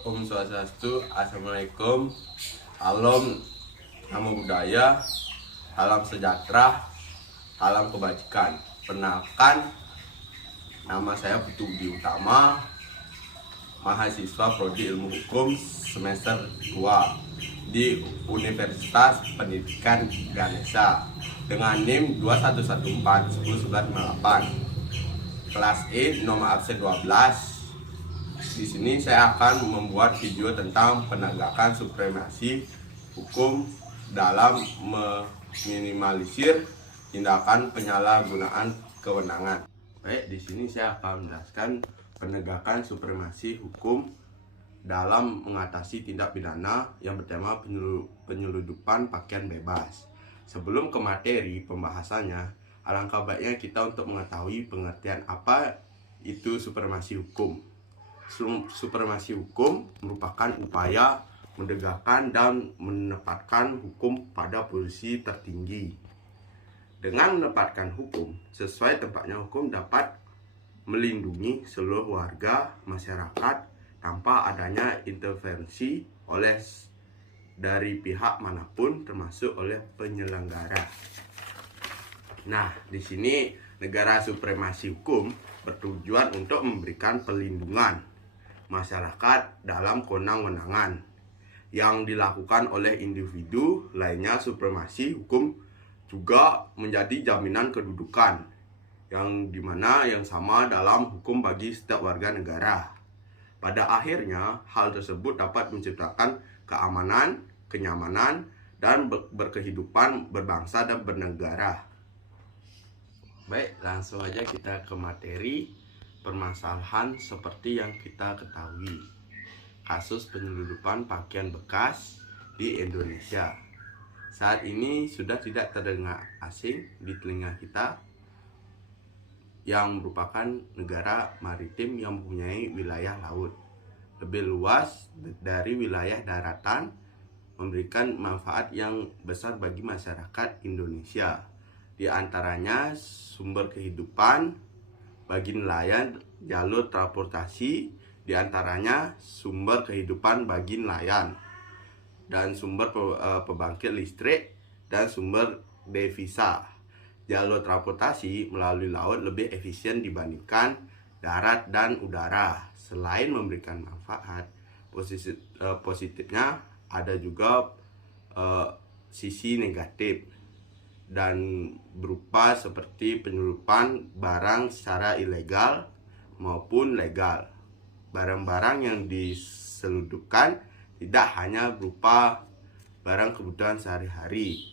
Om Swastiastu, Assalamualaikum, Salam, Namo Buddhaya, Salam Sejahtera, Salam Kebajikan. Perkenalkan, nama saya Putu Budi Utama, mahasiswa Prodi Ilmu Hukum semester 2 di Universitas Pendidikan Ganesha dengan NIM 2114 kelas E nomor absen 12. Di sini saya akan membuat video tentang penegakan supremasi hukum dalam meminimalisir tindakan penyalahgunaan kewenangan. Baik, di sini saya akan menjelaskan penegakan supremasi hukum dalam mengatasi tindak pidana yang bertema penyeludupan pakaian bebas. Sebelum ke materi pembahasannya, alangkah baiknya kita untuk mengetahui pengertian apa itu supremasi hukum. Supremasi hukum merupakan upaya menegakkan dan menempatkan hukum pada posisi tertinggi. Dengan menempatkan hukum sesuai tempatnya, hukum dapat melindungi seluruh warga masyarakat tanpa adanya intervensi dari pihak manapun, termasuk oleh penyelenggara. Nah, di sini negara supremasi hukum bertujuan untuk memberikan perlindungan masyarakat dalam kewenangan yang dilakukan oleh individu lainnya. Supremasi hukum juga menjadi jaminan kedudukan yang dimana yang sama dalam hukum bagi setiap warga negara. Pada akhirnya, hal tersebut dapat menciptakan keamanan, kenyamanan, dan berkehidupan berbangsa dan bernegara. Baik, langsung aja kita ke materi permasalahan seperti yang kita ketahui. Kasus penyeludupan pakaian bekas di Indonesia saat ini sudah tidak terdengar asing di telinga kita, yang merupakan negara maritim yang mempunyai wilayah laut lebih luas dari wilayah daratan, memberikan manfaat yang besar bagi masyarakat Indonesia. Di antaranya sumber kehidupan bagi nelayan, jalur transportasi, di antaranya sumber kehidupan bagi nelayan, dan sumber pembangkit listrik, dan sumber devisa. Jalur transportasi melalui laut lebih efisien dibandingkan darat dan udara. Selain memberikan manfaat, positifnya ada juga sisi negatif, dan berupa seperti penyeludupan barang secara ilegal maupun legal. Barang-barang yang diseludupkan tidak hanya berupa barang kebutuhan sehari-hari,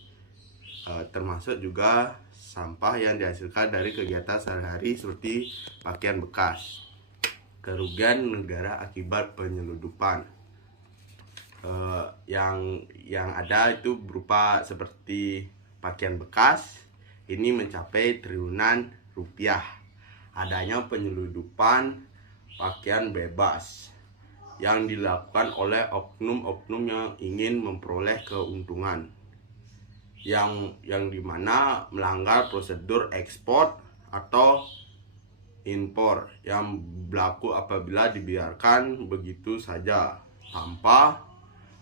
termasuk juga sampah yang dihasilkan dari kegiatan sehari-hari seperti pakaian bekas. Kerugian negara akibat penyeludupan yang ada itu berupa seperti pakaian bekas ini mencapai triliunan rupiah. Adanya penyeludupan pakaian bebas yang dilakukan oleh oknum-oknum yang ingin memperoleh keuntungan, yang dimana melanggar prosedur ekspor atau impor yang berlaku apabila dibiarkan begitu saja tanpa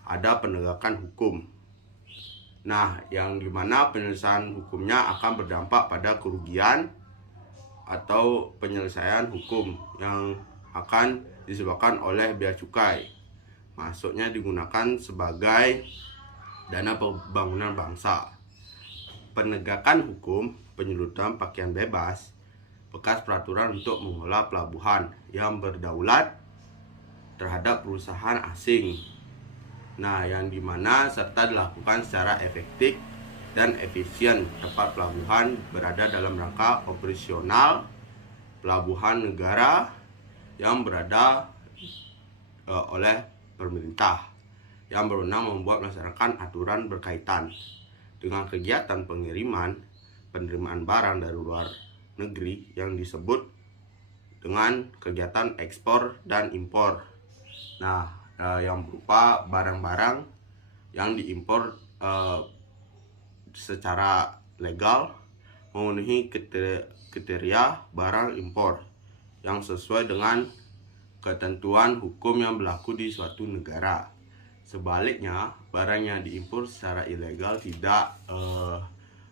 ada penegakan hukum. Nah, yang dimana penyelesaian hukumnya akan berdampak pada kerugian atau penyelesaian hukum yang akan disebabkan oleh bea cukai. Masuknya digunakan sebagai dana pembangunan bangsa. Penegakan hukum penyeludupan pakaian bebas bekas peraturan untuk mengelola pelabuhan yang berdaulat terhadap perusahaan asing. Nah, yang dimana serta dilakukan secara efektif dan efisien. Tempat pelabuhan berada dalam rangka operasional pelabuhan negara yang berada oleh pemerintah yang berwenang membuat melaksanakan aturan berkaitan dengan kegiatan pengiriman penerimaan barang dari luar negeri yang disebut dengan kegiatan ekspor dan impor. Nah, yang berupa barang-barang yang diimpor secara legal memenuhi kriteria barang impor yang sesuai dengan ketentuan hukum yang berlaku di suatu negara. Sebaliknya, barang yang diimpor secara ilegal tidak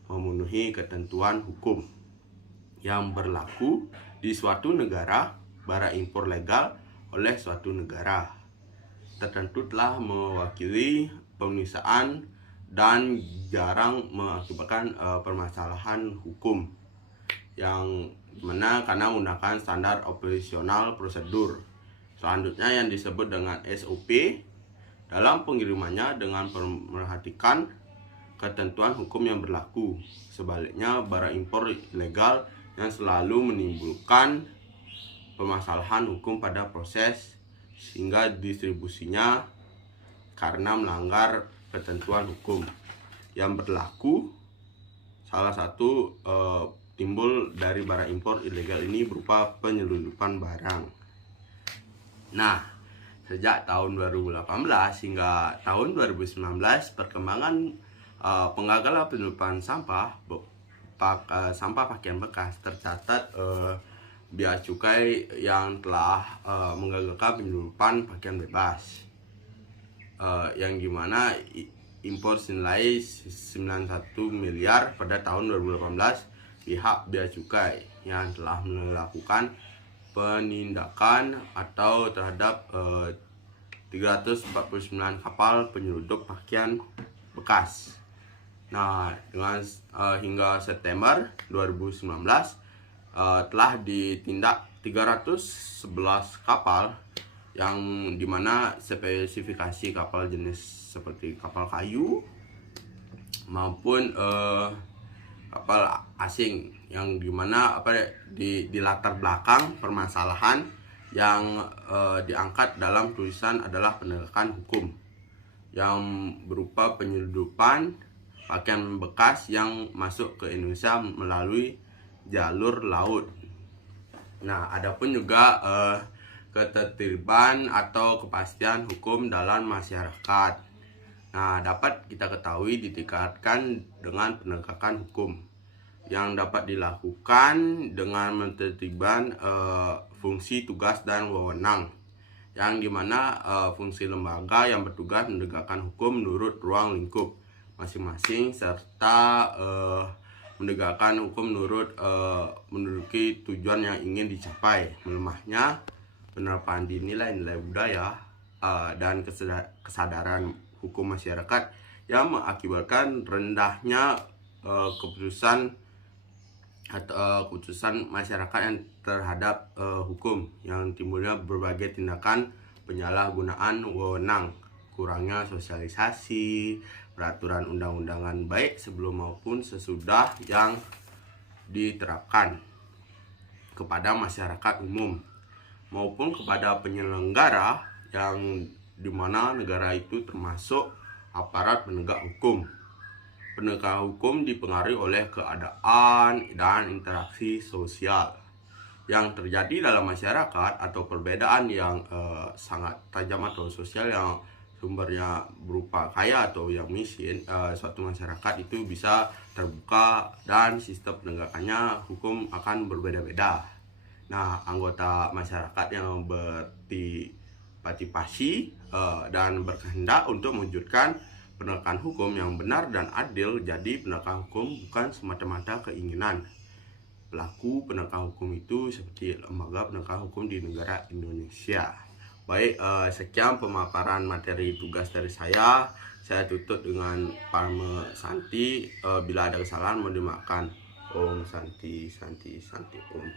memenuhi ketentuan hukum yang berlaku di suatu negara. Barang impor legal oleh suatu negara tertentu telah mewakili pemeriksaan dan jarang mengakibatkan permasalahan hukum, yang mana karena menggunakan standar operasional prosedur. Selanjutnya yang disebut dengan SOP dalam pengirimannya dengan memperhatikan ketentuan hukum yang berlaku. Sebaliknya, barang impor ilegal yang selalu menimbulkan permasalahan hukum pada proses hingga distribusinya karena melanggar ketentuan hukum yang berlaku. Salah satu timbul dari barang impor ilegal ini berupa penyelundupan barang. Nah, sejak tahun 2018 hingga tahun 2019, perkembangan penggagalan penyelundupan sampah pakaian bekas tercatat Bea Cukai yang telah menggagalkan penyelundupan pakaian bebas, yang dimana impor senilai 91 miliar pada tahun 2018. Pihak Bea Cukai yang telah melakukan penindakan atau terhadap 349 kapal penyelundup pakaian bekas. Nah, dengan hingga September 2019 telah ditindak 311 kapal, yang dimana spesifikasi kapal jenis seperti kapal kayu maupun kapal asing, yang dimana di latar belakang permasalahan yang diangkat dalam tulisan adalah penegakan hukum yang berupa penyelundupan pakaian bekas yang masuk ke Indonesia melalui jalur laut. Nah, adapun juga ketertiban atau kepastian hukum dalam masyarakat. Nah, dapat kita ketahui ditingkatkan dengan penegakan hukum yang dapat dilakukan dengan menertibkan fungsi, tugas, dan wewenang, yang dimana fungsi lembaga yang bertugas menegakkan hukum menurut ruang lingkup masing-masing, serta menegakkan hukum menduduki tujuan yang ingin dicapai. Melemahnya penerapan di nilai-nilai budaya dan kesadaran hukum masyarakat yang mengakibatkan rendahnya keputusan masyarakat yang terhadap hukum, yang timbulnya berbagai tindakan penyalahgunaan wewenang, kurangnya sosialisasi peraturan undang-undangan baik sebelum maupun sesudah yang diterapkan kepada masyarakat umum maupun kepada penyelenggara, yang dimana negara itu termasuk aparat penegak hukum. Penegak hukum dipengaruhi oleh keadaan dan interaksi sosial yang terjadi dalam masyarakat, atau perbedaan yang sangat tajam atau sosial yang sumbernya berupa kaya atau yang miskin. Suatu masyarakat itu bisa terbuka dan sistem penegakannya hukum akan berbeda-beda. Nah, anggota masyarakat yang berpartisipasi dan berkehendak untuk mewujudkan penegakan hukum yang benar dan adil. Jadi penegakan hukum bukan semata-mata keinginan pelaku penegakan hukum itu seperti lembaga penegakan hukum di negara Indonesia. Baik, sekian pemaparan materi tugas dari saya. Saya tutup dengan Parme Santi. Bila ada kesalahan mohon dimaafkan. Om Santi Santi Santi Om.